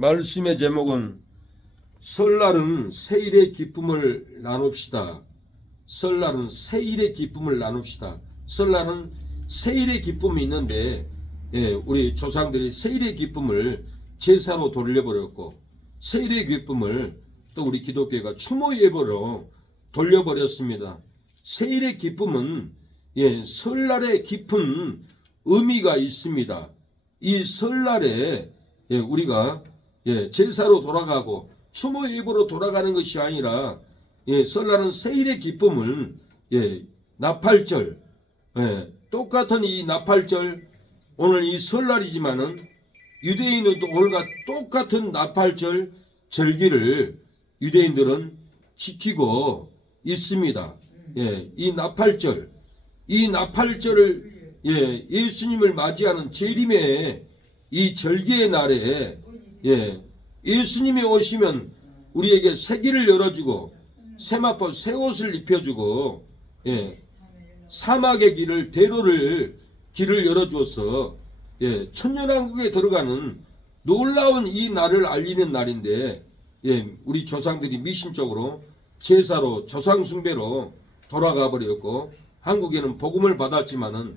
말씀의 제목은 설날은 세일의 기쁨을 나눕시다. 설날은 세일의 기쁨을 나눕시다. 설날은 세일의 기쁨이 있는데 우리 조상들이 세일의 기쁨을 제사로 돌려버렸고 세일의 기쁨을 또 우리 기독교가 추모 예배로 돌려버렸습니다. 세일의 기쁨은 설날에 깊은 의미가 있습니다. 이 설날에 우리가 제사로 돌아가고 추모 예배로 돌아가는 것이 아니라 설날은 세일의 기쁨을 나팔절 똑같은 이 나팔절 오늘 이 설날이지만은 유대인들도 오늘과 똑같은 나팔절 절기를 유대인들은 지키고 있습니다. 이 나팔절을 예수님을 맞이하는 재림의 이 절기의 날에 예수님이 오시면 우리에게 새 길을 열어주고 세마포 새 옷을 입혀주고 사막의 길을 대로를 길을 열어주어서 천년왕국에 들어가는 놀라운 이 날을 알리는 날인데 우리 조상들이 미신적으로 제사로 조상 숭배로 돌아가 버렸고 한국에는 복음을 받았지만은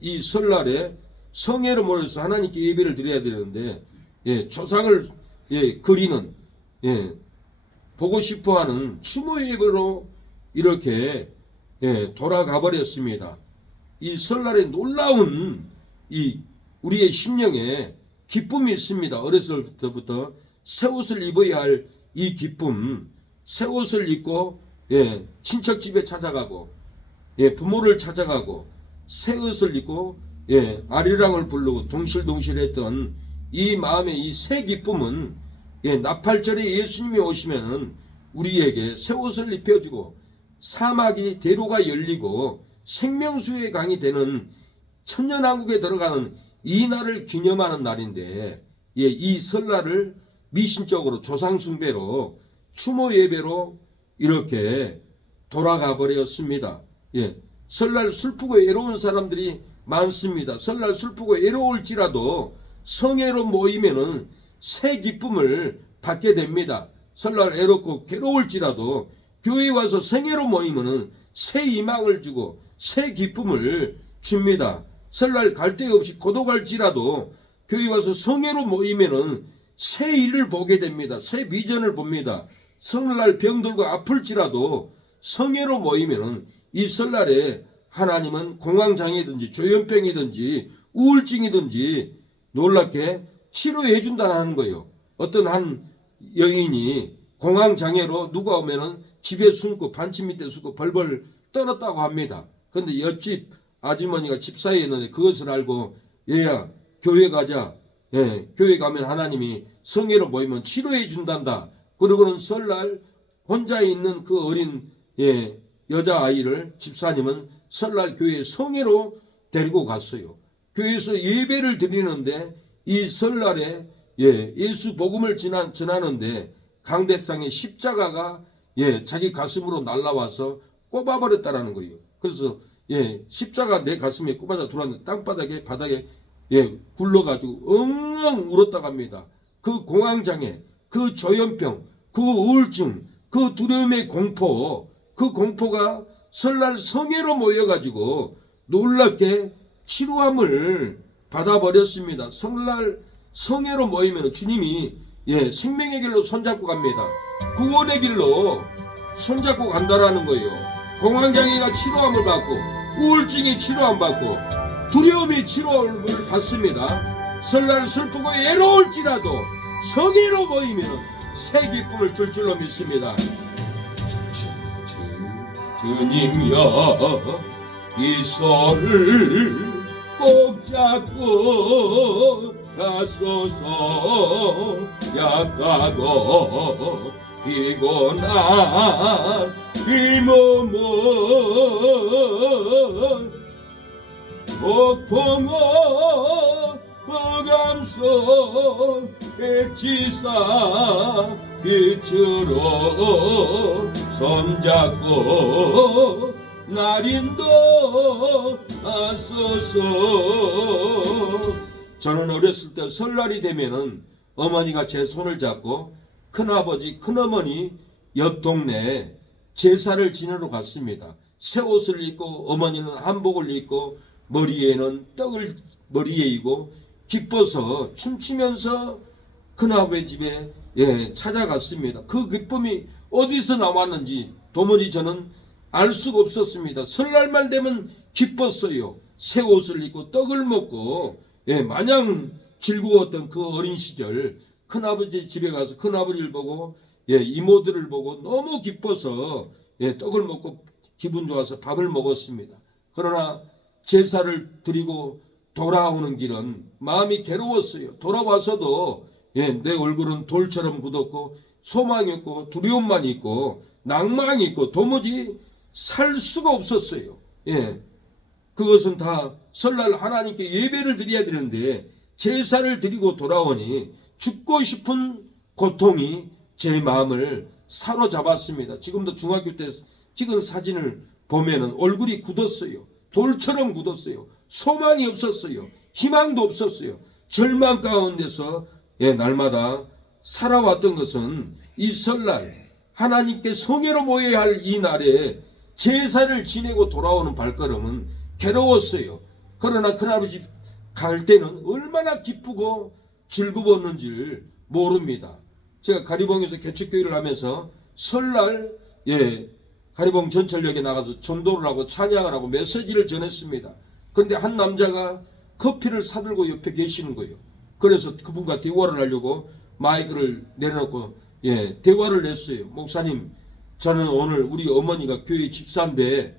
이 설날에 성회로 모여서 하나님께 예배를 드려야 되는데 조상을 그리는 보고 싶어하는 추모 예배로 이렇게 돌아가 버렸습니다. 이 설날에 놀라운 이 우리의 심령에 기쁨이 있습니다. 어렸을 때부터 새 옷을 입어야 할 이 기쁨, 새 옷을 입고 친척 집에 찾아가고 부모를 찾아가고 새 옷을 입고 아리랑을 부르고 동실동실했던 이 마음의 이 새 기쁨은 나팔절에 예수님이 오시면은 우리에게 새 옷을 입혀주고 사막이 대로가 열리고 생명수의 강이 되는 천년왕국에 들어가는 이 날을 기념하는 날인데 이 설날을 미신적으로 조상숭배로 추모 예배로 이렇게 돌아가 버렸습니다. 설날 슬프고 외로운 사람들이 많습니다. 설날 슬프고 외로울지라도 성회로 모이면은 새 기쁨을 받게 됩니다. 설날 외롭고 괴로울지라도 교회에 와서 성회로 모이면은 새 희망을 주고 새 기쁨을 줍니다. 설날 갈 데 없이 고독할지라도 교회 와서 성회로 모이면은 새 일을 보게 됩니다. 새 비전을 봅니다. 설날 병들고 아플지라도 성회로 모이면은 이 설날에 하나님은 공황장애든지 조현병이든지 우울증이든지 놀랍게 치료해 준다는 거예요. 어떤 한 여인이 공황장애로 누가 오면은 집에 숨고 반찬 밑에 숨고 벌벌 떨었다고 합니다. 그런데 옆집 아주머니가 집사에 있는데 그것을 알고 얘야 교회 가자. 교회 가면 하나님이 성회로 모이면 치료해 준단다. 그러고는 설날 혼자 있는 그 어린 여자아이를 집사님은 설날 교회 성회로 데리고 갔어요. 교회에서 예배를 드리는데 이 설날에 예수 복음을 전하는데 강대상의 십자가가 자기 가슴으로 날라와서 꼽아버렸다라는 거예요. 그래서 십자가 내 가슴에 꼽아져 들어왔는데 땅바닥에 바닥에 굴러가지고 엉엉 울었다고 합니다. 그 공황장애, 그 조현병, 그 우울증, 그 두려움의 공포, 그 공포가 설날 성회로 모여가지고 놀랍게 치료함을 받아버렸습니다. 설날 성회로 모이면 주님이 생명의 길로 손잡고 갑니다. 구원의 길로 손잡고 간다라는 거예요. 공황장애가 치료함을 받고 우울증이 치료함 받고 두려움이 치료함을 받습니다. 설날 슬프고 외로울지라도 성회로 모이면 새 기쁨을 줄 줄로 믿습니다. 주님여 이 손을 꼭 잡고 가소서. 약하고 피곤한 이 몸은 목통어 흑암속 백지사 빛으로 손잡고 날인도 하소서. 저는 어렸을 때 설날이 되면은 어머니가 제 손을 잡고 큰아버지 큰어머니 옆 동네 제사를 지내러 갔습니다. 새 옷을 입고 어머니는 한복을 입고 머리에는 떡을 머리에 이고 기뻐서 춤추면서 큰아버지 집에 찾아갔습니다. 그 기쁨이 어디서 나왔는지 도무지 저는 알 수가 없었습니다. 설날만 되면 기뻤어요. 새 옷을 입고 떡을 먹고 마냥 즐거웠던 그 어린 시절, 큰아버지 집에 가서 큰아버지를 보고 이모들을 보고 너무 기뻐서 떡을 먹고 기분 좋아서 밥을 먹었습니다. 그러나 제사를 드리고 돌아오는 길은 마음이 괴로웠어요. 돌아와서도 내 얼굴은 돌처럼 굳었고 소망이 없고 두려움만 있고 낭만이 있고 도무지 살 수가 없었어요. 그것은 다 설날 하나님께 예배를 드려야 되는데 제사를 드리고 돌아오니 죽고 싶은 고통이 제 마음을 사로잡았습니다. 지금도 중학교 때 찍은 사진을 보면은 얼굴이 굳었어요. 돌처럼 굳었어요. 소망이 없었어요. 희망도 없었어요. 절망 가운데서 날마다 살아왔던 것은 이 설날 하나님께 성회로 모여야 할 이 날에 제사를 지내고 돌아오는 발걸음은 괴로웠어요. 그러나 큰아버지 갈 때는 얼마나 기쁘고 즐거웠는지를 모릅니다. 제가 가리봉에서 개척교회를 하면서 설날 가리봉 전철역에 나가서 전도를 하고 찬양을 하고 메시지를 전했습니다. 그런데 한 남자가 커피를 사들고 옆에 계시는 거예요. 그래서 그분과 대화를 하려고 마이크를 내려놓고 대화를 냈어요. 목사님, 저는 오늘 우리 어머니가 교회 집사인데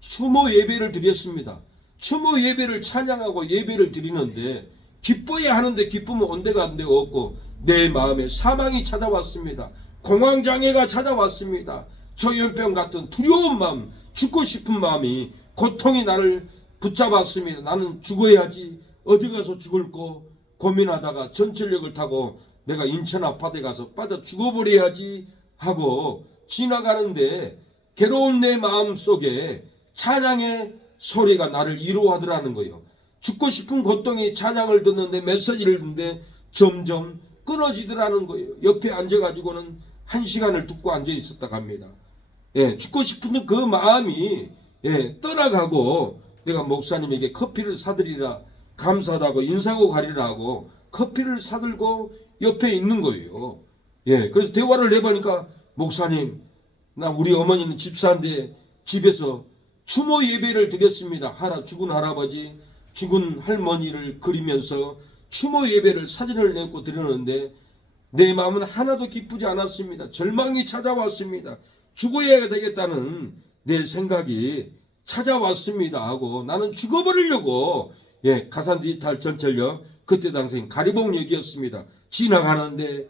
추모 예배를 드렸습니다. 추모 예배를 찬양하고 예배를 드리는데 기뻐야 하는데 기쁨은 온데가 안 되고 없고 내 마음에 사망이 찾아왔습니다. 공황장애가 찾아왔습니다. 조현병 같은 두려운 마음, 죽고 싶은 마음이 고통이 나를 붙잡았습니다. 나는 죽어야지 어디 가서 죽을까 고민하다가 전철역을 타고 내가 인천 아파트에 가서 빠져 죽어버려야지 하고 지나가는데 괴로운 내 마음 속에 찬양의 소리가 나를 위로하더라는 거예요. 죽고 싶은 고통이 찬양을 듣는데 메시지를 듣는데 점점 끊어지더라는 거예요. 옆에 앉아가지고는 1시간을 듣고 앉아 있었다고 합니다. 죽고 싶은 그 마음이 떠나가고 내가 목사님에게 커피를 사드리라 감사하다고 인사하고 가리라 하고 커피를 사들고 옆에 있는 거예요. 그래서 대화를 해보니까 목사님, 나 우리 어머니는 집사인데 집에서 추모 예배를 드렸습니다. 죽은 할아버지, 죽은 할머니를 그리면서 추모 예배를 사진을 내고 드렸는데 내 마음은 하나도 기쁘지 않았습니다. 절망이 찾아왔습니다. 죽어야 되겠다는 내 생각이 찾아왔습니다 하고 나는 죽어버리려고 가산 디지털 전철역 그때 당시 가리봉역이었습니다. 지나가는데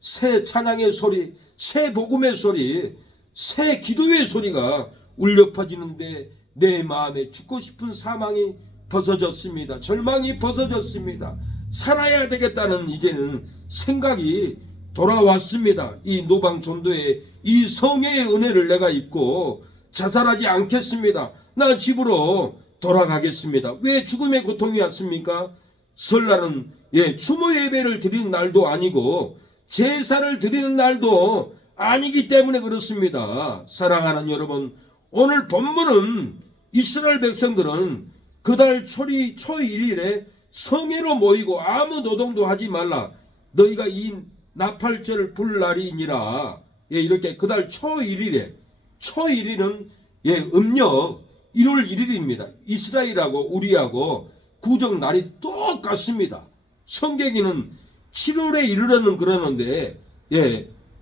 새 찬양의 소리, 새 복음의 소리, 새 기도의 소리가 울려 퍼지는데 내 마음에 죽고 싶은 사망이 벗어졌습니다. 절망이 벗어졌습니다. 살아야 되겠다는 이제는 생각이 돌아왔습니다. 이 노방전도의 이 성회의 은혜를 내가 입고 자살하지 않겠습니다. 나 집으로 돌아가겠습니다. 왜 죽음의 고통이 왔습니까? 설날은 추모 예배를 드리는 날도 아니고 제사를 드리는 날도 아니기 때문에 그렇습니다. 사랑하는 여러분, 오늘 본문은 이스라엘 백성들은 그달 초1일에 성회로 모이고 아무 노동도 하지 말라. 너희가 이 나팔절을 불 날이니라. 이렇게 그달 초1일은 음력 1월 1일입니다. 이스라엘하고 우리하고 구정 날이 똑같습니다. 성경에는 7월에 이르러는 그러는데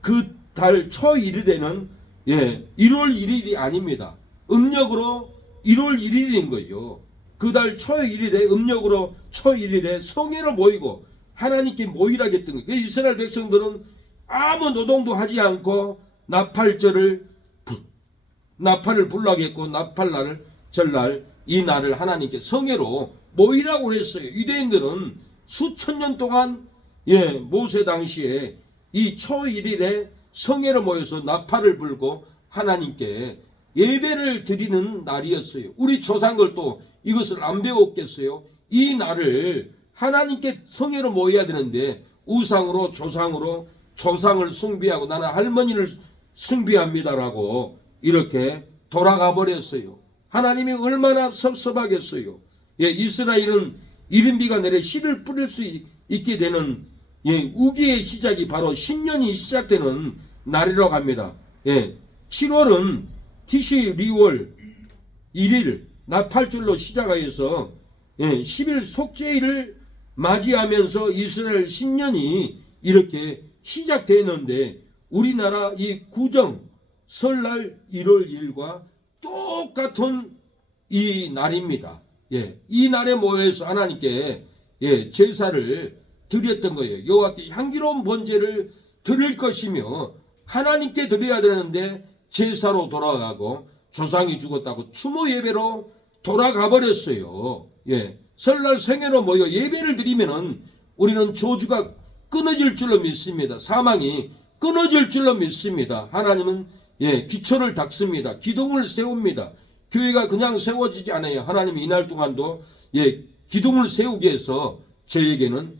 그 달 초1일에는 1월 1일이 아닙니다. 음력으로 1월 1일인 거예요. 그 달 초1일에 음력으로 초1일에 성회로 모이고 하나님께 모이라고 했던 거예요. 이스라엘 백성들은 아무 노동도 하지 않고 나팔을 불라고 했고 나팔날 절날 이 날을 하나님께 성회로 모이라고 했어요. 유대인들은 수천 년 동안 모세 당시에 이 초1일에 성회로 모여서 나팔을 불고 하나님께 예배를 드리는 날이었어요. 우리 조상들도 이것을 안 배웠겠어요? 이 날을 하나님께 성회로 모여야 되는데 우상으로 조상을 숭배하고 나는 할머니를 숭배합니다라고 이렇게 돌아가 버렸어요. 하나님이 얼마나 섭섭하겠어요. 예, 이스라엘은 이른비가 내려 씨를 뿌릴 수 있게 되는 우기의 시작이 바로 신년이 시작되는 날이라고 합니다. 7월은 티시 리월 1일 나팔절로 시작하여서 10일 속죄일을 맞이하면서 이스라엘 신년이 이렇게 시작되는데 우리나라 이 구정 설날 1월 1일과 똑같은 이 날입니다. 이 날에 모여서 하나님께 제사를 드렸던 거예요. 여호와께 향기로운 번제를 드릴 것이며 하나님께 드려야 되는데 제사로 돌아가고 조상이 죽었다고 추모 예배로 돌아가 버렸어요. 설날 생애로 모여 예배를 드리면은 우리는 저주가 끊어질 줄로 믿습니다. 사망이 끊어질 줄로 믿습니다. 하나님은 기초를 닦습니다. 기둥을 세웁니다. 교회가 그냥 세워지지 않아요. 하나님이 이날 동안도 기둥을 세우기 위해서 저에게는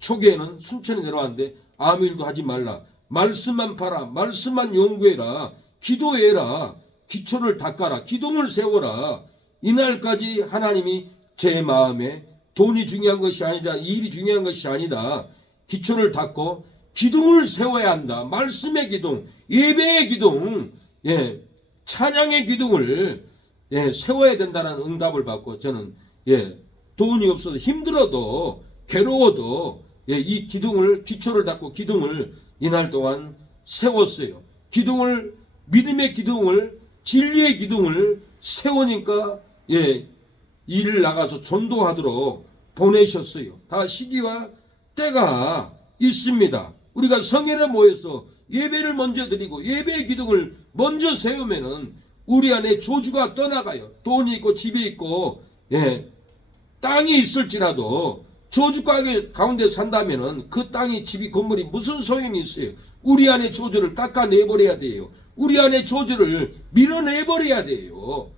초기에는 순천에 내려왔는데 아무 일도 하지 말라. 말씀만 파라. 말씀만 연구해라. 기도해라. 기초를 닦아라. 기둥을 세워라. 이날까지 하나님이 제 마음에 돈이 중요한 것이 아니다. 일이 중요한 것이 아니다. 기초를 닦고 기둥을 세워야 한다. 말씀의 기둥, 예배의 기둥, 찬양의 기둥을 세워야 된다는 응답을 받고 저는 돈이 없어도 힘들어도 괴로워도 이 기초를 닦고 기둥을 이날 동안 세웠어요. 기둥을 믿음의 기둥을 진리의 기둥을 세우니까 일을 나가서 전도하도록 보내셨어요. 다 시기와 때가 있습니다. 우리가 성회를 모여서 예배를 먼저 드리고 예배의 기둥을 먼저 세우면은 우리 안에 저주가 떠나가요. 돈이 있고 집이 있고 땅이 있을지라도 저주 가운데 산다면은 그 땅이 집이 건물이 무슨 소용이 있어요. 우리 안에 저주를 깎아내버려야 돼요. 우리 안에 저주를 밀어내버려야 돼요.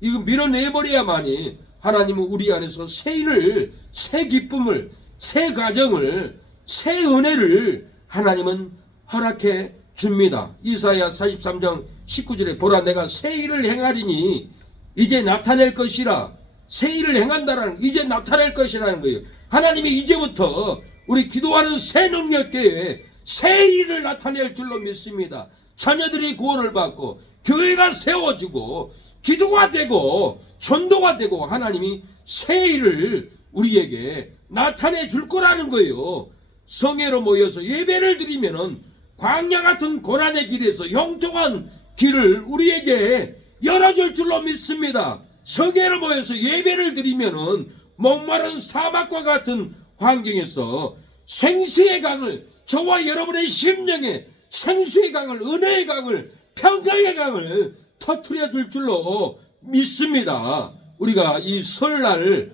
이거 밀어내버려야만이 하나님은 우리 안에서 새 일을, 새 기쁨을, 새 가정을, 새 은혜를 하나님은 허락해 줍니다. 이사야 43장 19절에 보라 내가 새 일을 행하리니 이제 나타낼 것이라. 새 일을 행한다라는 이제 나타낼 것이라는 거예요. 하나님이 이제부터 우리 기도하는 새 능력계에 새 일을 나타낼 줄로 믿습니다. 자녀들이 구원을 받고 교회가 세워지고 기도가 되고 전도가 되고 하나님이 새 일을 우리에게 나타내 줄 거라는 거예요. 성회로 모여서 예배를 드리면은 광야 같은 고난의 길에서 형통한 길을 우리에게 열어줄 줄로 믿습니다. 성회로 모여서 예배를 드리면은 목마른 사막과 같은 환경에서 생수의 강을 저와 여러분의 심령에 생수의 강을 은혜의 강을 평강의 강을 터뜨려 줄 줄로 믿습니다. 우리가 이 설날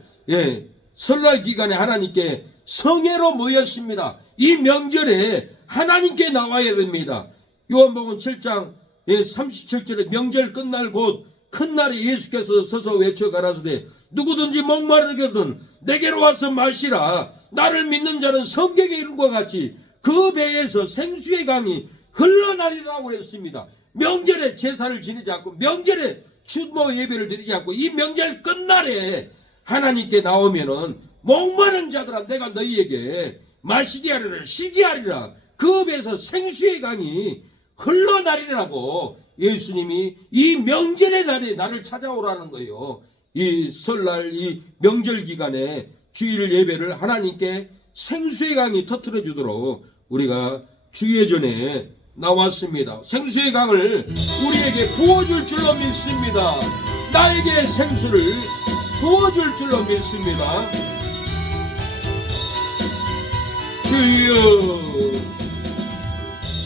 기간에 하나님께 성회로 모였습니다. 이 명절에 하나님께 나와야 됩니다. 요한복음 7장 37절에 명절 끝날 곧 큰 날에 예수께서 서서 외쳐 가라사대 누구든지 목마르거든 내게로 와서 마시라. 나를 믿는 자는 성경에 이룬 것 같이 그 배에서 생수의 강이 흘러나리라고 했습니다. 명절에 제사를 지내지 않고 명절에 추모 예배를 드리지 않고 이 명절 끝날에 하나님께 나오면은 목마른 자들아 내가 너희에게 마시게 하리라 쉬게 하리라. 그 배에서 생수의 강이 흘러나리라고 예수님이 이 명절의 날에 나를 찾아오라는 거예요. 이 설날 이 명절 기간에 주일 예배를 하나님께 생수의 강이 터뜨려 주도록 우리가 주예전에 나왔습니다. 생수의 강을 우리에게 부어줄 줄로 믿습니다. 나에게 생수를 부어줄 줄로 믿습니다. 주여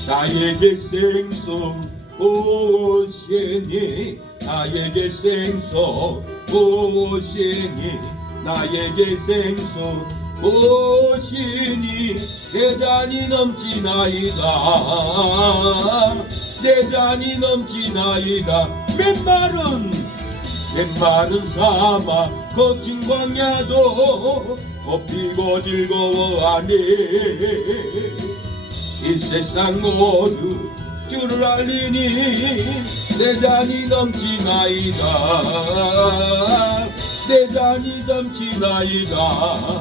나에게 생수 오시니 나에게 생수 오시니 나에게 생수 오시니 내 잔이 넘치나이다 내 잔이 넘치나이다 메마른 사막 거친 광야도 꽃피고 즐거워하네. 이 세상 모두 주를 알리니 내 잔이 넘치나이다. 내 잔이 넘치나이다.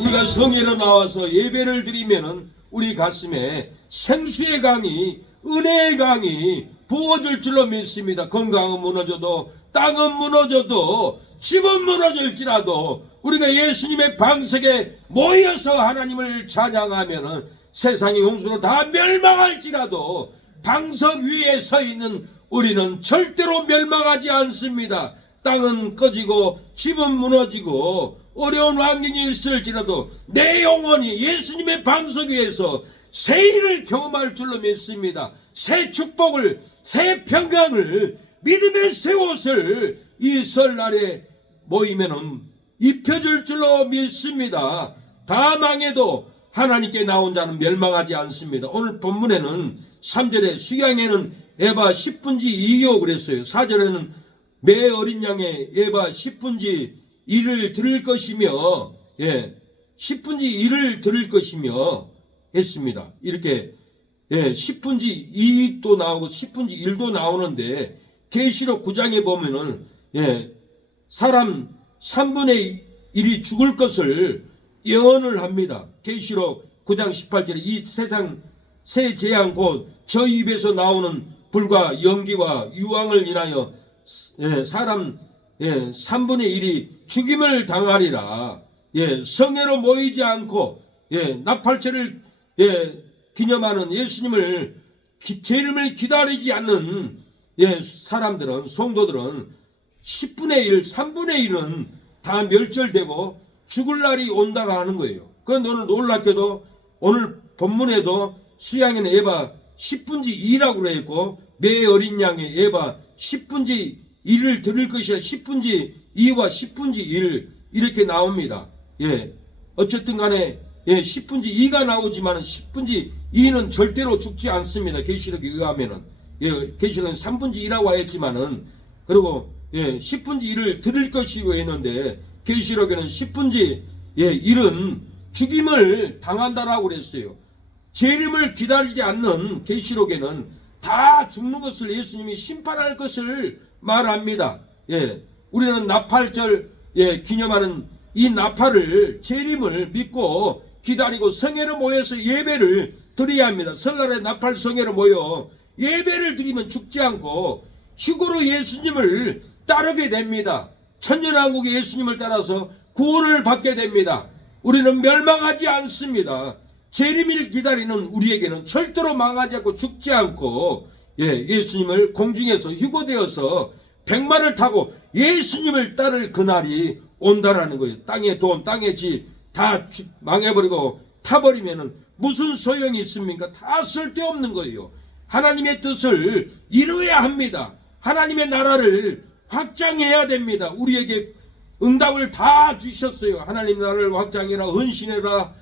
우리가 성회로 나와서 예배를 드리면은 우리 가슴에 생수의 강이, 은혜의 강이 부어질 줄로 믿습니다. 건강은 무너져도, 땅은 무너져도, 집은 무너질지라도 우리가 예수님의 방석에 모여서 하나님을 찬양하면은 세상이 홍수로 다 멸망할지라도 방석 위에 서 있는 우리는 절대로 멸망하지 않습니다. 땅은 꺼지고 집은 무너지고 어려운 환경이 있을지라도 내 영혼이 예수님의 방석 위에서 새 일을 경험할 줄로 믿습니다. 새 축복을, 새 평강을, 믿음의 새 옷을 이 설날에 모이면은 입혀줄 줄로 믿습니다. 다 망해도 하나님께 나온 자는 멸망하지 않습니다. 오늘 본문에는 3절에 수양에는 에바 10분지 2요 그랬어요. 4절에는 매 어린 양의 에바 10분지 1을 드릴 것이며, 10분지 1을 드릴 것이며 했습니다. 이렇게 10분지 2도 나오고 10분지 1도 나오는데 계시록 9장에 보면은 사람 3분의 1이 죽을 것을 예언을 합니다. 계시록 9장 18절에 이 세상 새 재앙 곧 저 입에서 나오는 불과 연기와 유황을 인하여 사람 3분의 1이 죽임을 당하리라. 성회로 모이지 않고 나팔절을 기념하는 예수님을 재림을 기다리지 않는 사람들은, 성도들은 10분의 1, 3분의 1은 다 멸절되고 죽을 날이 온다고 하는 거예요. 그런데 오늘 놀랍게도 오늘 본문에도 수양에는 에바 10분지 2라고 그랬고 매 어린 양의 에바 10분지 1을 드릴 것이라 10분지 2와 10분지 1 이렇게 나옵니다. 어쨌든 간에 10분지 2가 나오지만 10분지 2는 절대로 죽지 않습니다. 계시록에 의하면은 계시록은 3분지 2라고 하였지만은 그리고 10분지 1을 드릴 것이고 했는데 계시록에는 10분지 1은 죽임을 당한다라고 그랬어요. 재림을 기다리지 않는 계시록에는 다 죽는 것을 예수님이 심판할 것을 말합니다. 우리는 나팔절 기념하는 이 나팔을 재림을 믿고 기다리고 성회로 모여서 예배를 드려야 합니다. 설날에 나팔 성회로 모여 예배를 드리면 죽지 않고 휴거로 예수님을 따르게 됩니다. 천년왕국의 예수님을 따라서 구원을 받게 됩니다. 우리는 멸망하지 않습니다. 재림을 기다리는 우리에게는 절대로 망하지 않고 죽지 않고 예수님을 공중에서 휴거되어서 백마를 타고 예수님을 따를 그날이 온다라는 거예요. 땅의 돈, 땅의 집 다 망해버리고 타버리면은 무슨 소용이 있습니까? 다 쓸데없는 거예요. 하나님의 뜻을 이루어야 합니다. 하나님의 나라를 확장해야 됩니다. 우리에게 응답을 다 주셨어요. 하나님 나라를 확장해라, 헌신해라,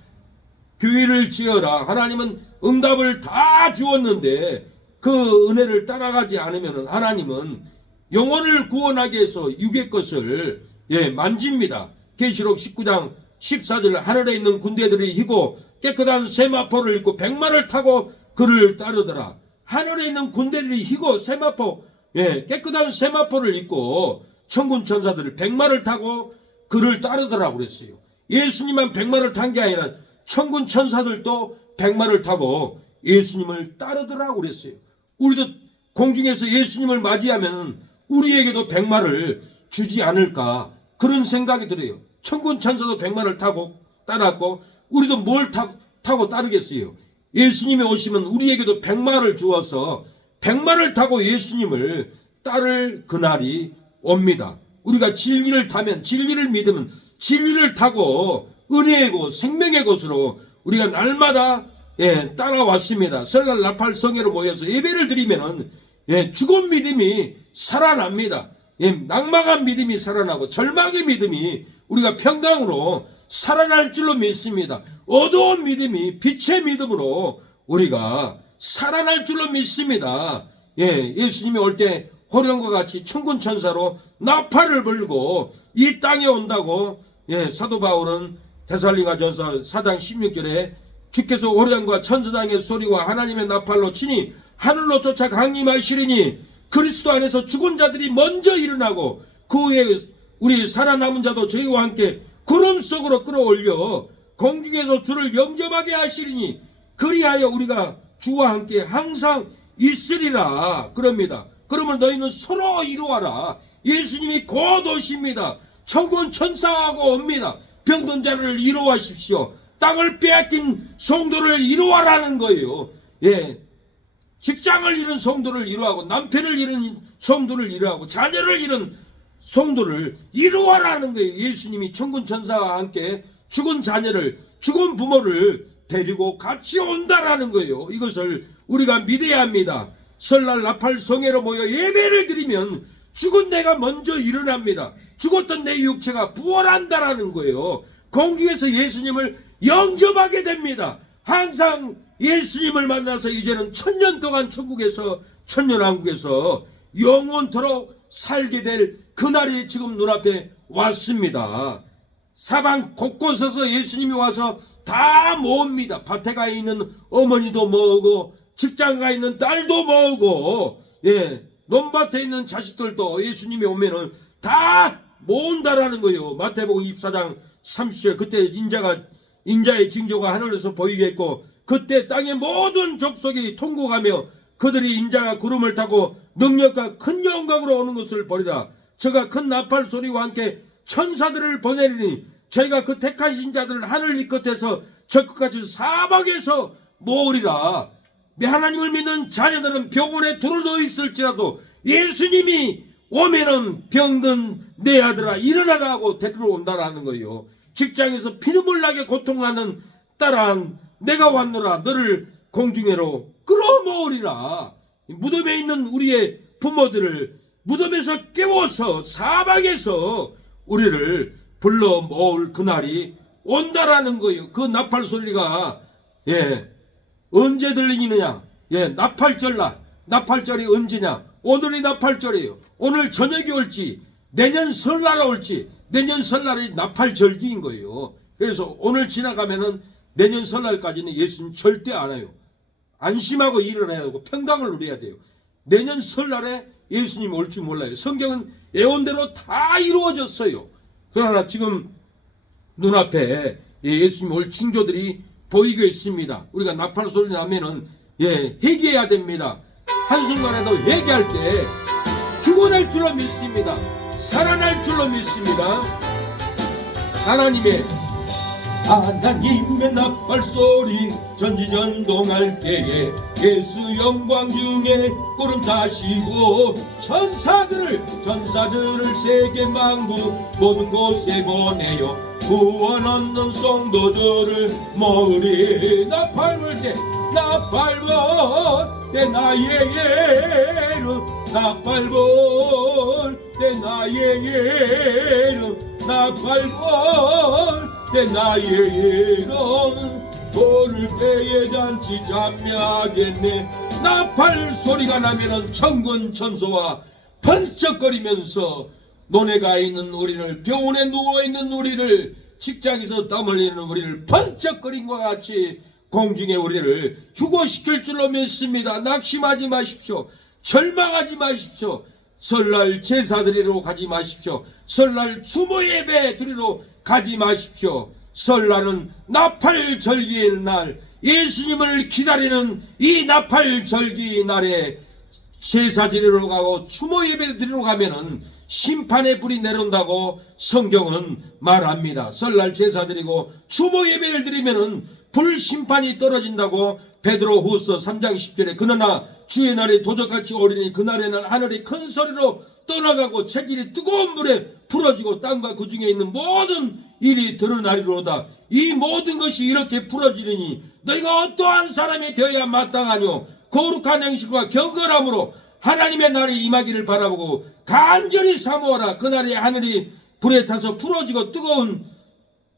교회를 지어라. 하나님은 응답을 다 주었는데 그 은혜를 따라가지 않으면 하나님은 영혼을 구원하기 위해서 육의 것을 만집니다. 계시록 19장 14절 하늘에 있는 군대들이 희고 깨끗한 세마포를 입고 백마를 타고 그를 따르더라. 하늘에 있는 군대들이 희고 세마포 깨끗한 세마포를 입고 천군 천사들이 백마를 타고 그를 따르더라고 그랬어요. 예수님만 백마를 탄 게 아니라 천군 천사들도 백마를 타고 예수님을 따르더라고 그랬어요. 우리도 공중에서 예수님을 맞이하면 우리에게도 백마를 주지 않을까 그런 생각이 들어요. 천군 천사도 백마를 타고 따랐고 우리도 뭘 타고 따르겠어요. 예수님이 오시면 우리에게도 백마를 주어서 백마를 타고 예수님을 따를 그날이 옵니다. 우리가 진리를 타면, 진리를 믿으면 진리를 타고 은혜의 곳, 생명의 곳으로 우리가 날마다 따라왔습니다. 설날 나팔 성회로 모여서 예배를 드리면 죽은 믿음이 살아납니다. 낭망한 믿음이 살아나고 절망의 믿음이 우리가 평강으로 살아날 줄로 믿습니다. 어두운 믿음이 빛의 믿음으로 우리가 살아날 줄로 믿습니다. 예수님이 올 때 호령과 같이 천군 천사로 나팔을 불고 이 땅에 온다고 사도 바울은 데살로니가전서 4장 16절에 주께서 오량과 천사장의 소리와 하나님의 나팔로 치니 하늘로 쫓아 강림하시리니 그리스도 안에서 죽은 자들이 먼저 일어나고 그 후에 우리 살아남은 자도 저희와 함께 구름 속으로 끌어올려 공중에서 주를 영접하게 하시리니 그리하여 우리가 주와 함께 항상 있으리라 그럽니다. 그러면 너희는 서로 이루어라. 예수님이 곧 오십니다. 천군 천사하고 옵니다. 병든 자를 이루하십시오. 땅을 빼앗긴 성도를 이루어라는 거예요. 직장을 잃은 성도를 이루하고 남편을 잃은 성도를 이루하고 자녀를 잃은 성도를 이루어라는 거예요. 예수님이 천군 천사와 함께 죽은 자녀를 죽은 부모를 데리고 같이 온다라는 거예요. 이것을 우리가 믿어야 합니다. 설날 나팔 성회로 모여 예배를 드리면 죽은 내가 먼저 일어납니다. 죽었던 내 육체가 부활한다라는 거예요. 공중에서 예수님을 영접하게 됩니다. 항상 예수님을 만나서 이제는 1000년 동안 천국에서 천년왕국에서 영원토록 살게 될 그날이 지금 눈앞에 왔습니다. 사방 곳곳에서 예수님이 와서 다 모읍니다. 밭에 가 있는 어머니도 모으고 직장 가 있는 딸도 모으고 논밭에 있는 자식들도 예수님이 오면은 다 모은다라는 거예요. 마태복음 24장 30절 그때 인자의 징조가 하늘에서 보이겠고 그때 땅의 모든 족속이 통곡하며 그들이 인자가 구름을 타고 능력과 큰 영광으로 오는 것을 보리라. 저가 큰 나팔 소리와 함께 천사들을 보내리니 저희가 그 택하신 자들을 하늘 이 끝에서 저 끝까지 사방에서 모으리라. 하나님을 믿는 자녀들은 병원에 들어누워 있을지라도 예수님이 오면은 병든 내 아들아 일어나라 하고 데리러 온다라는 거예요. 직장에서 피눈물 나게 고통하는 딸아 내가 왔노라 너를 공중에로 끌어모으리라. 무덤에 있는 우리의 부모들을 무덤에서 깨워서 사방에서 우리를 불러 모을 그날이 온다라는 거예요. 그 나팔 소리가 언제 들리느냐? 나팔절날. 나팔절이 언제냐? 오늘이 나팔절이에요. 오늘 저녁이 올지 내년 설날 올지 내년 설날이 나팔절기인 거예요. 그래서 오늘 지나가면은 내년 설날까지는 예수님 절대 안 와요. 안심하고 일을 해야 하고 평강을 누려야 돼요. 내년 설날에 예수님 올 줄 몰라요. 성경은 예언대로 다 이루어졌어요. 그러나 지금 눈앞에 예수님 올 징조들이 보이고 있습니다. 우리가 나팔 소리 나면은 회개해야 됩니다. 한순간에도 회개할 때 피곤할 줄로 믿습니다. 살아날 줄로 믿습니다. 하나님의 나팔 소리 전지전동할 때에 예수 영광 중에 구름 타시고 천사들을 세계 만국 모든 곳에 보내요 구원 얻는 성도들을 모으리. 나팔 불 때 나팔 불 때 나의 예름 나팔 불 때 나의 예름 나팔 불 때 나의 예름 부를 때에 잔치 잠야겠네. 나팔 소리가 나면은 천군 천소와 번쩍거리면서 논에가 있는 우리를 병원에 누워있는 우리를 직장에서 땀 흘리는 우리를 번쩍거림과 같이 공중에 우리를 휴거시킬 줄로 믿습니다. 낙심하지 마십시오. 절망하지 마십시오. 설날 제사 드리러 가지 마십시오. 설날 추모 예배 드리러 가지 마십시오. 설날은 나팔절기의 날, 예수님을 기다리는 이 나팔절기 날에 제사 드리러 가고 추모 예배 드리러 가면은 심판의 불이 내려온다고 성경은 말합니다. 설날 제사 드리고 추모 예배를 드리면은 불심판이 떨어진다고 베드로후서 3장 10절에 그러나 주의 날이 도적같이 오리니 그날에는 하늘이 큰 소리로 떠나가고 채길이 뜨거운 물에 풀어지고 땅과 그 중에 있는 모든 일이 드러나리로다. 이 모든 것이 이렇게 풀어지리니 너희가 어떠한 사람이 되어야 마땅하뇨. 거룩한 행실과 경건함으로 하나님의 날이 임하기를 바라보고 간절히 사모하라. 그날에 하늘이 불에 타서 풀어지고 뜨거운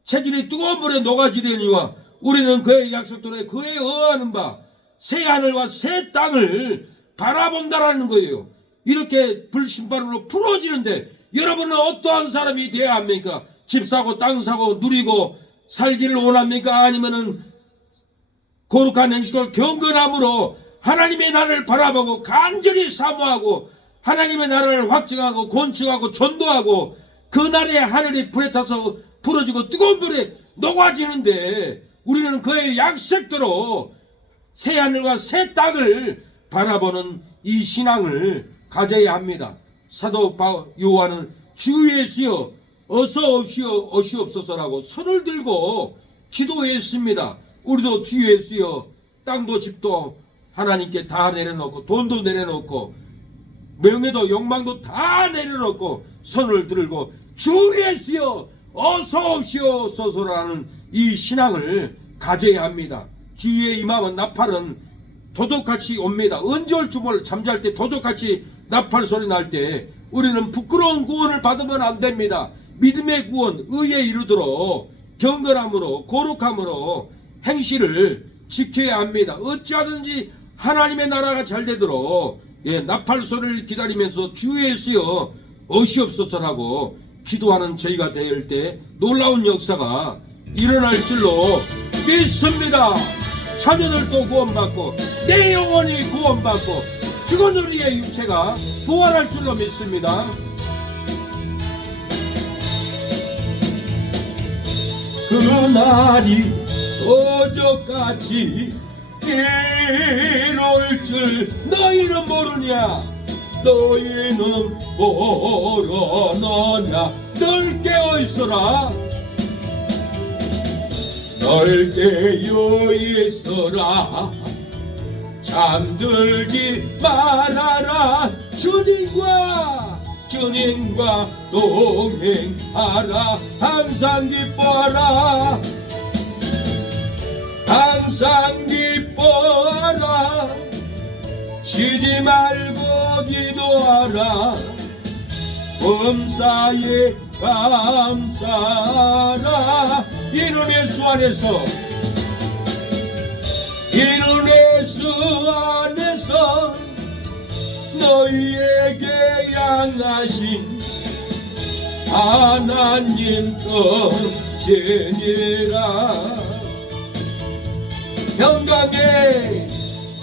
체질이 뜨거운 물에 녹아지려니와 우리는 그의 약속대로 그에 의하는 바 새 하늘과 새 땅을 바라본다라는 거예요. 이렇게 불심판으로 풀어지는데 여러분은 어떠한 사람이 되어야 합니까? 집 사고 땅 사고 누리고 살기를 원합니까? 아니면은 거룩한 행식을 경건함으로 하나님의 나라를 바라보고 간절히 사모하고 하나님의 나라를 확증하고 건축하고 전도하고 그 나라의 하늘이 불에 타서 부러지고 뜨거운 불에 녹아지는데 우리는 그의 약속대로 새 하늘과 새 땅을 바라보는 이 신앙을 가져야 합니다. 사도 요한은 주 예수여 어서 오시옵소서라고 손을 들고 기도했습니다. 우리도 주 예수여 땅도 집도 하나님께 다 내려놓고 돈도 내려놓고 명예도 욕망도 다 내려놓고 손을 들고 주 예수여 어서 오시옵소서라는 이 신앙을 가져야 합니다. 주의 임하면 나팔은 도둑같이 옵니다. 언제 올지 몰라. 잠잘 때 도둑같이 나팔 소리 날 때 우리는 부끄러운 구원을 받으면 안 됩니다. 믿음의 구원, 의에 이르도록 경건함으로 거룩함으로 행실을 지켜야 합니다. 어찌하든지 하나님의 나라가 잘 되도록 나팔 소리를 기다리면서 주 예수여 오시옵소서라고 기도하는 저희가 될 때 놀라운 역사가 일어날 줄로 믿습니다. 자녀들도 구원받고 내 영혼이 구원받고 죽은 우리의 육체가 부활할 줄로 믿습니다. 그날이 도적같이 이룰 줄 너희는 모르냐? 너희는 모르느냐? 널 깨어있어라. 널 깨어있어라. 잠들지 말아라. 주님과 동행하라. 항상 기뻐하라. 항상 기뻐하라. 쉬지 말고 기도하라. 범사에 감사하라. 이는 예수 안에서 너희에게 양하신 하나님 것이니라.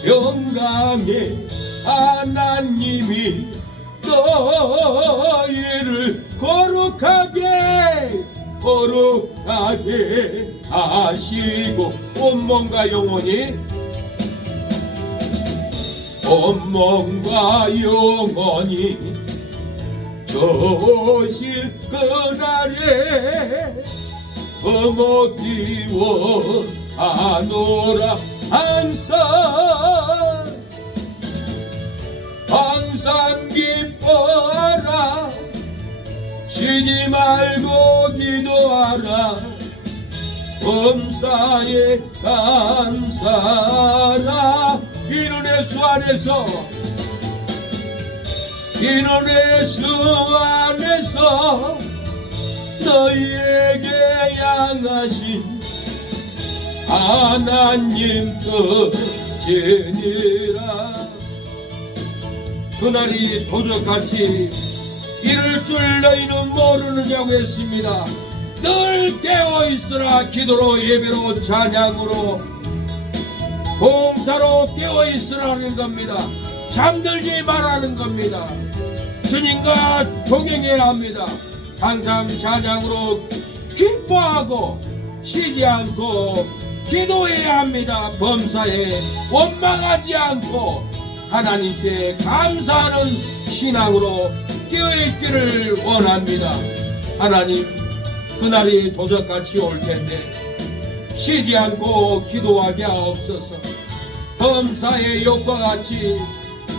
영광의 하나님이 너희를 거룩하게 하시고 온몸과 영혼이 저실 그날에 거머기워하노라. 항상 기뻐하라. 쉬지 말고 기도하라. 범사에 감사하라. 이는 예수 안에서 너희에게 양하신 하나님 뜻이니라. 그날이 도적같이 이를 줄 너희는 모르느냐고 했습니다. 늘 깨어있으라. 기도로 예배로 찬양으로 봉사로 깨어있으라는 겁니다. 잠들지 말라는 겁니다. 주님과 동행해야 합니다. 항상 찬양으로 기뻐하고 쉬지 않고 기도해야 합니다. 범사에 원망하지 않고 하나님께 감사하는 신앙으로 깨어있기를 원합니다. 하나님, 그날이 도적같이 올 텐데 쉬지 않고 기도하게 하옵소서. 범사의 욕과 같이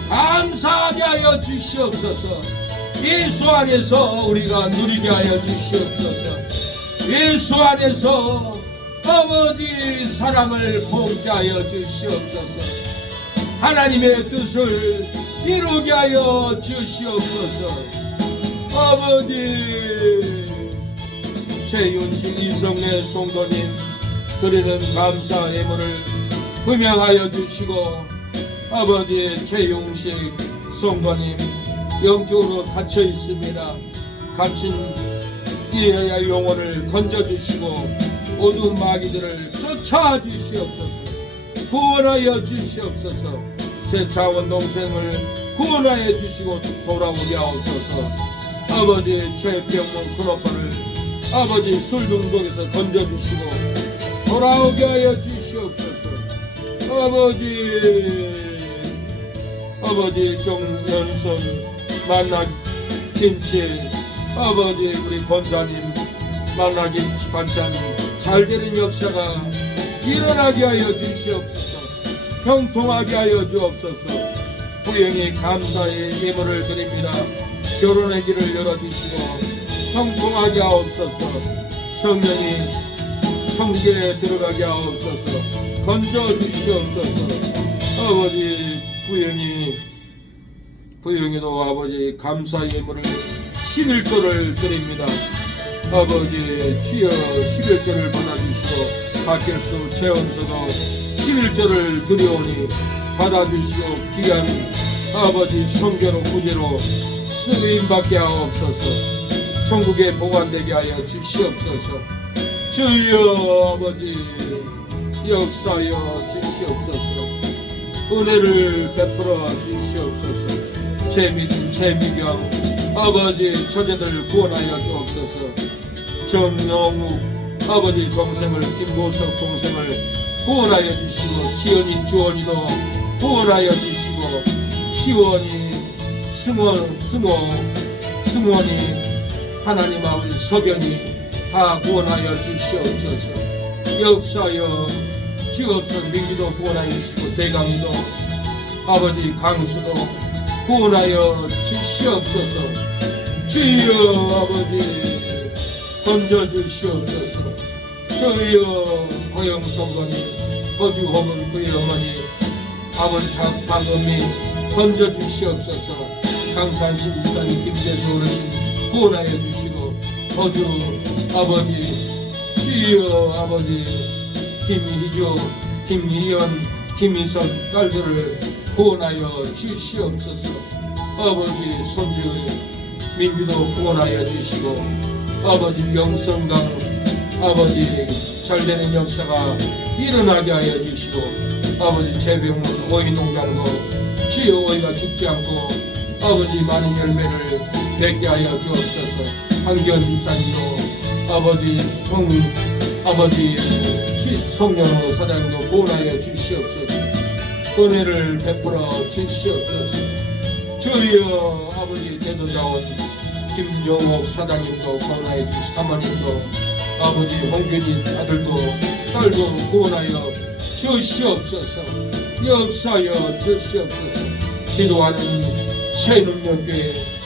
감사하게 하여 주시옵소서. 예수 안에서 우리가 누리게 하여 주시옵소서. 예수 안에서 아버지 사랑을 품게 하여 주시옵소서. 하나님의 뜻을 이루게 하여 주시옵소서. 아버지, 최윤식 이성래 성도님 드리는 감사 예물을 분양하여 주시고, 아버지 최용식 성도님 영적으로 갇혀 있습니다. 갇힌 이에야 영혼을 건져주시고 어두운 마귀들을 쫓아주시옵소서. 구원하여 주시옵소서. 제 차원 동생을 구원하여 주시고 돌아오게 하옵소서. 아버지 죄병문 큰오빠를 아버지 술중독에서 건져주시고 돌아오게 하여 주시옵소서. 아버지 정연선 만나기 김치 아버지 우리 권사님 만나기 반찬 잘되는 역사가 일어나게 하여 주시옵소서. 형통하게 하여 주옵소서. 부영이 감사의 예물을 드립니다. 결혼의 길을 열어주시고 형통하게 하옵소서. 성령이 성계에 들어가게 하옵소서. 건져주시옵소서. 아버지 부영이도 아버지 감사 예물을 11조를 드립니다. 아버지 주여 11조를 받아주시고 박길수 최원서도 11조를 드려오니 받아주시고 귀한 아버지 성교로 구제로 쓰임받게 하옵소서. 천국에 보관되게 하여 주시옵소서. 주여 아버지 역사여 주시옵소서. 은혜를 베풀어 주시옵소서. 재미든 재미경 아버지 처제들 구원하여 주옵소서. 정영욱 아버지 동생을 김보석 동생을 구원하여 주시고 지연이 주원이도 구원하여 주시고 시원이 승원이 하나님 아버지 석연이 다 구원하여 주시옵소서. 역사여 주옵소서. 민기도 구원하여 주시고 대강도 아버지 강수도 구원하여 주시옵소서. 주여 아버지 건져주시옵소서. 주여 허영성건이 허주호은 그의 어머니 아버지 박음이 건져주시옵소서. 강산시 집사님 김재수 어르신 구원하여 주시고 허주 아버지 주여 아버지 김희주 김희연 김희선 딸들을 구원하여 주시옵소서. 아버지 손주 민규도 구원하여 주시고 아버지 영성강 아버지 잘되는 역사가 일어나게 하여 주시고 아버지 재병문 오이농장도 주여 오이가 죽지 않고 아버지 많은 열매를 맺게 하여 주옵소서. 한기현 집사님도 아버지 송영호 사장님도 구원하여 주시옵소서. 은혜를 베풀어 주시옵소서. 주여 아버지 대도자원 김영옥 사장님도 구원하여 주시고 사모님도 아버지 홍균이 아들도 딸도 구원하여 주시옵소서. 역사여 주시옵소서. 기도하는 새 능력에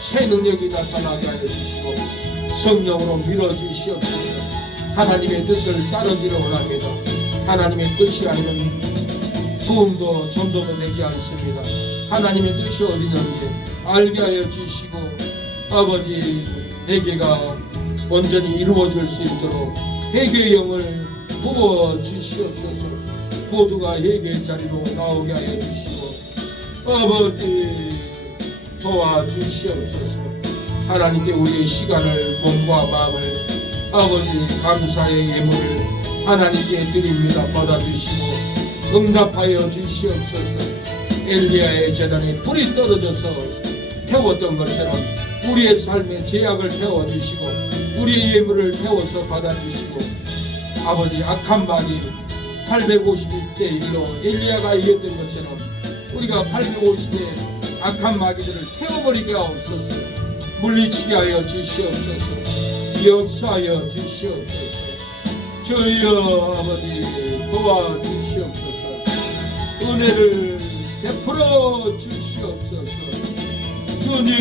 새 능력이 나타나게 하여 주시고 성령으로 밀어주시옵소서. 하나님의 뜻을 따르기를 원합니다. 하나님의 뜻이 아니면 부흥도 전도도 되지 않습니다. 하나님의 뜻이 어디 있는지 알게 하여 주시고 아버지 회개가 온전히 이루어질 수 있도록 회개의 영을 부어 주시옵소서. 모두가 회개의 자리로 나오게 하여 주시고 아버지 도와주시옵소서. 하나님께 우리의 시간을 몸과 마음을 아버지 감사의 예물을 하나님께 드립니다. 받아주시고 응답하여 주시옵소서. 엘리야의 제단에 불이 떨어져서 태웠던 것처럼 우리의 삶에 제약을 태워주시고 우리의 예물을 태워서 받아주시고 아버지 악한 말이 850대 1로 엘리야가 이겼던 것처럼 우리가 850의 악한 마귀들을 태워버리게 하옵소서. 물리치게 하여 주시옵소서. 역사하여 주시옵소서. 주여 아버지 도와주시옵소서. 은혜를 베풀어 주시옵소서. 주님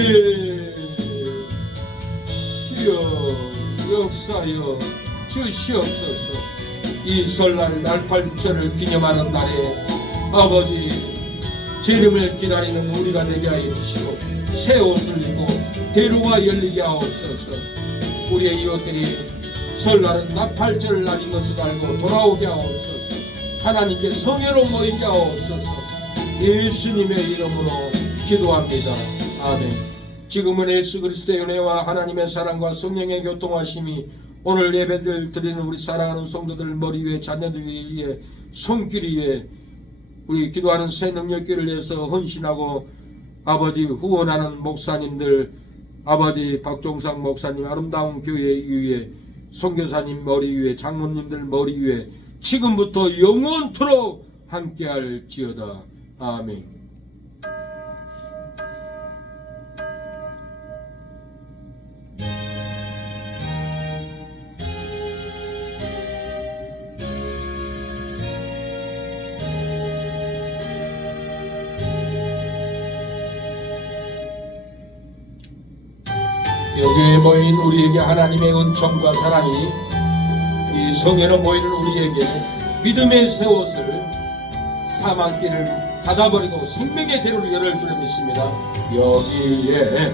주여 역사하여 주시옵소서. 이 설날 날팔절을 기념하는 날에 아버지 재림을 기다리는 우리가 되게 하여 주시고 새 옷을 입고 대로가 열리게 하옵소서. 우리의 이웃들이 설날은 나팔절 날인 것을 알고 돌아오게 하옵소서. 하나님께 성회로 모이게 하옵소서. 예수님의 이름으로 기도합니다. 아멘. 지금은 예수 그리스도의 은혜와 하나님의 사랑과 성령의 교통하심이 오늘 예배를 드리는 우리 사랑하는 성도들 머리 위에, 자녀들 위에, 손길 위에, 우리 기도하는 새 능력길을 위해서 헌신하고 아버지 후원하는 목사님들, 아버지 박종상 목사님 아름다운 교회 위에, 선교사님 머리 위에, 장로님들 머리 위에 지금부터 영원토록 함께할지어다. 아멘. 여기에 모인 우리에게 하나님의 은총과 사랑이, 이 성회로 모이는 우리에게 믿음의 새 옷을, 사망길을 닫아버리고 생명의 대로를 열어줄 믿습니다. 여기에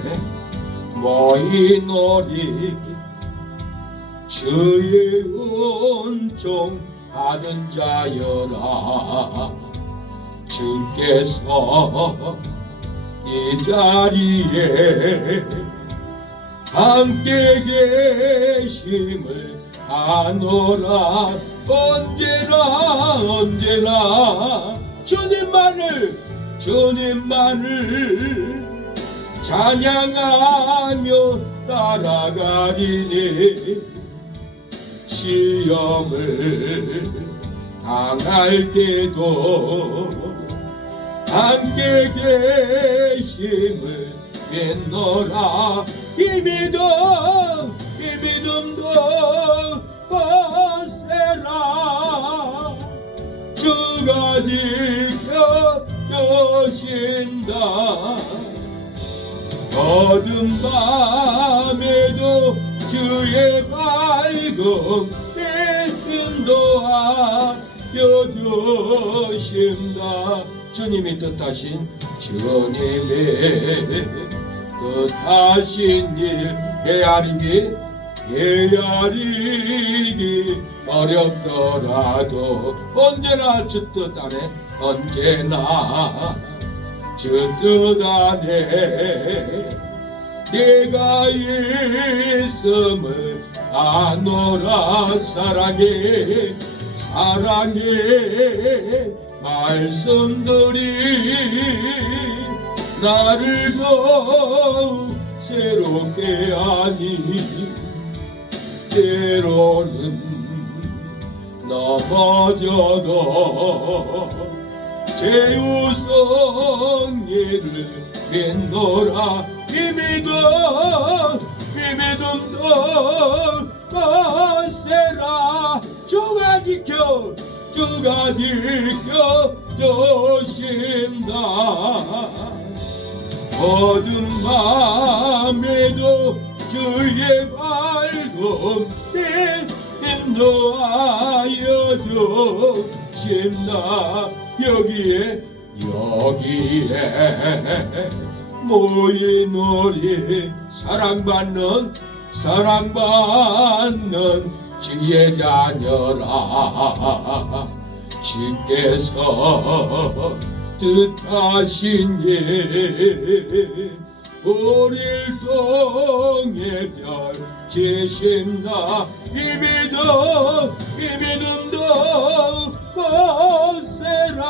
모인 우리 주의 은총 받은 자여라. 주께서 이 자리에 함께 계심을 아노라. 언제나 주님만을 찬양하며 따라가리니, 시험을 당할 때도 함께 계심을 믿노라. 이 믿음도 거세라. 주가 지켜주신다. 어두운 밤에도 주의 밝음 인도하여 주신다. 주님이 뜻하신 일 헤아리기 어렵더라도 언제나 주 뜻 안에, 언제나 주 뜻 안에 내가 있음을 아노라. 사랑의 말씀들이 나를 더욱 새롭게 하니, 때로는 넘어져도 제우성리를 믿노라. 이 믿음도 거세라. 주가 지켜주신다. 어두운 밤에도 주의 밝음 인도하여 주신다. 여기에 모인 우리 사랑받는 주의 자녀라. 주께서 뜻하신 일 우릴 통해 펼치신다. 이 믿음도 거세라.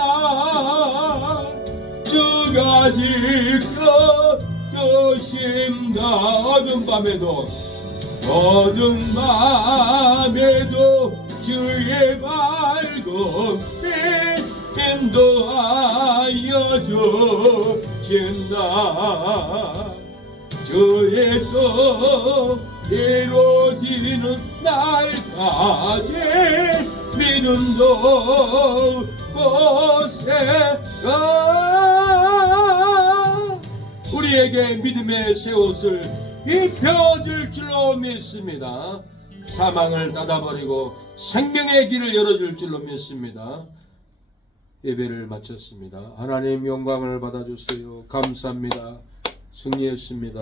주가 지켜주신다. 어두운 밤에도 주의 밝음 인도하여 주신다. 주의 뜻 이루어지는 날까지 믿음도 거세라. 우리에게 믿음의 새 옷을 입혀줄 줄로 믿습니다. 사망을 닫아버리고 생명의 길을 열어줄 줄로 믿습니다. 예배를 마쳤습니다. 하나님 영광을 받아주세요. 감사합니다. 승리했습니다.